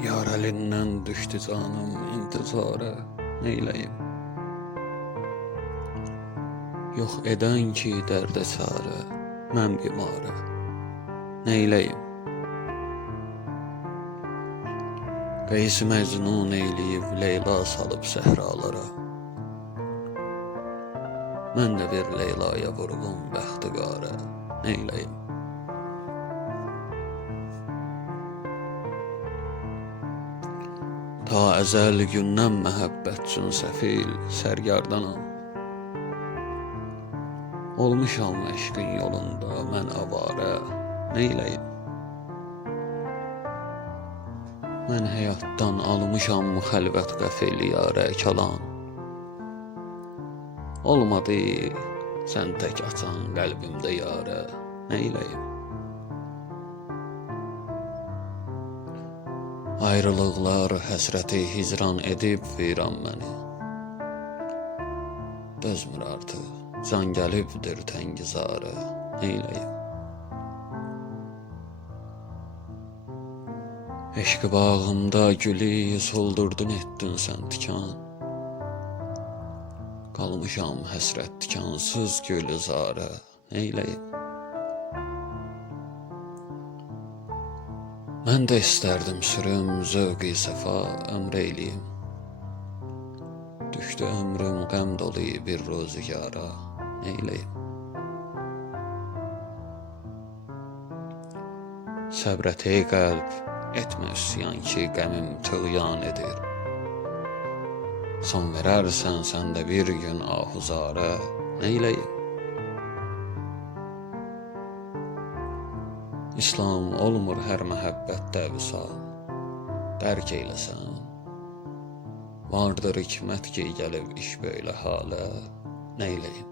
Yar elinden düştü canım intizara. Neyleyim? Yok eden ki derde çare Mən bimara neyleyim? Qeys məcnun eyləyib Leyla salıb səhralara. Mən də bir Leylaya vurğun bəxtiqara neyleyim Ta əzəl gündən məhəbbət üçün səfil sərgardanam Olmuşam eşqin yolunda mən avarə neyləyim Mən həyatdan almışam xəlvət qəfil yarə kalan Olmadı sən tək açan qəlbimdə yarə neyləyim Ayrılıqlar həsrəti hicran edib viran məni. Dözmür artıq, can gəlibdir təngizarə Neyləyim? Eşq bağımda gülü soldurdun etdin sən tikan. Qalmışam həsrət tikansız gülzarə Neyləyim Mən də istərdim sürüm zövqi səfa əmr eyləyim Düşdü ömrüm qəm dolu bir rozigara neyləyim Səbrət ey qəlb etmə üsyan ki qəmim tığyan edir. Son verərsən sən də bir gün ahuzara neyləyim İslam olmur hər məhəbbətdə vüsal Dərk eyləsən. Vardır hikmət ki gəlib iş belə halə Neyləyim